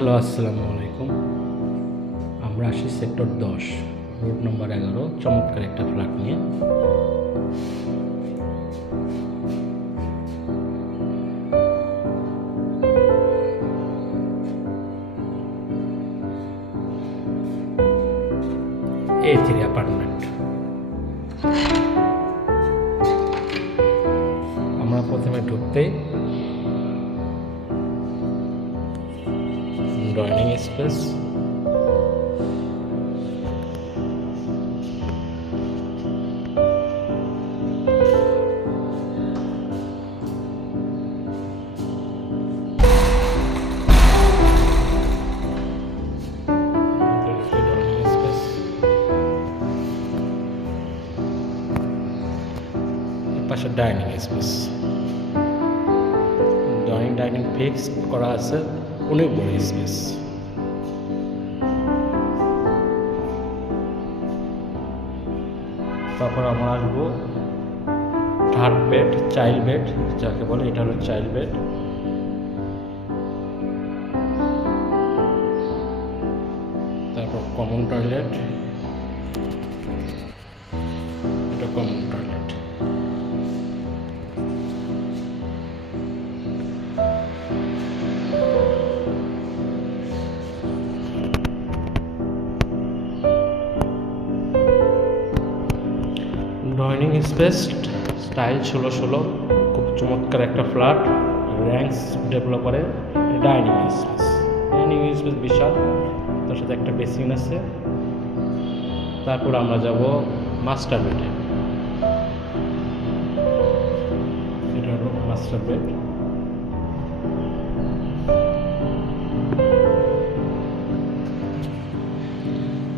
Hello, আসসালামু আলাইকুম। আমরা আসি সেক্টর 10, রোড নম্বর 11, চমৎকার একটা ফ্ল্যাট নিয়ে। A3 apartment. আমরা প্রথমে ঢুকতেই ডাইনিং স্পেস, পাশে ডাইনিং স্পেস। ডাইনিং ফিক্স করা আছে, অনেক বড় স্পেস। তারপর আমরা আসবো থার্ড বেড, চাইল্ড বেড যাকে বলে, এটা হলো চাইল্ড বেড। তারপর কমন টয়লেট, এটা common toilet. Dining space style 16/16, খুব চমৎকার একটা ফ্ল্যাট, র্যাঙ্কস ডেভেলপারের ডাইনিং স্পেস। ডাইনিং স্পেস বিশাল, তার সাথে একটা বেসিন আছে। তারপর আমরা যাব মাস্টার বেডে। এটা হলো মাস্টার বেড।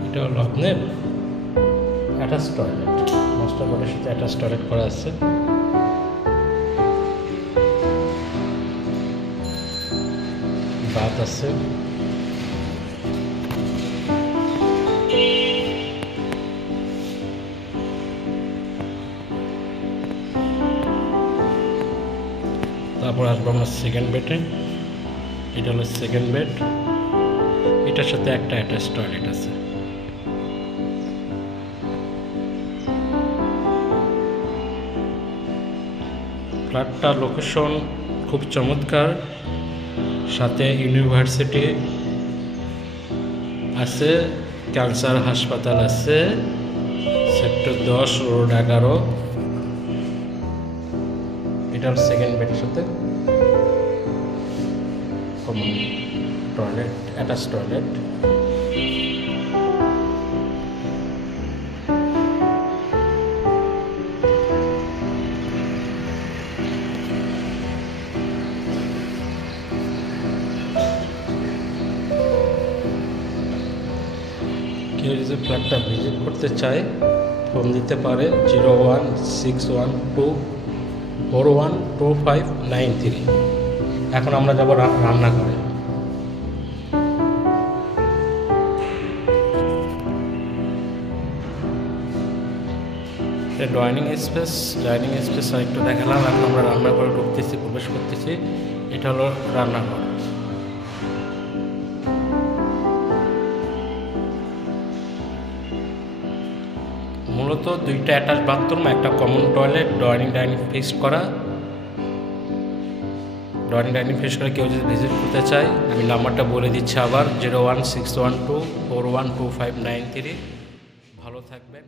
এটা হলো আপনার অ্যাটাচ টয়লেট, মাস্টার বেডের সাথে অ্যাটাচ টয়লেট করা আছে। বাথ আছে। তারপর আসবো আমরা সেকেন্ড বেডে। এটা হলো সেকেন্ড বেড, এটার সাথে একটা অ্যাটাচ টয়লেট আছে। ফ্ল্যাটটার লোকেশন খুব চমৎকার, সাথে ইউনিভার্সিটি আছে, ক্যান্সার হাসপাতাল আছে, সেক্টর 10, রোড 11। এটার সেকেন্ড বেডের সাথে কমন টয়লেট, অ্যাটাচ টয়লেট। কেউ যদি ফ্ল্যাটটা ভিজিট করতে চায়, ফোন দিতে পারে 0161241259 এখন আমরা যাব রান্নাঘরে। ডাইনিং স্পেস আর একটু দেখালাম। এখন আমরা রান্নাঘরে ঢুকতেছি, প্রবেশ করতেছি। এটা হলো রান্নাঘর। মূলত দুইটা অ্যাটাচ বাথরুম, একটা কমন টয়লেট, ডাইনিং ফিক্সড করা। ডাইনিং ফিক্সড করে কেউ যদি ভিজিট করতে চায়, আমি নাম্বারটা বলে দিচ্ছি আবার, 01612412593। ভালো থাকবেন।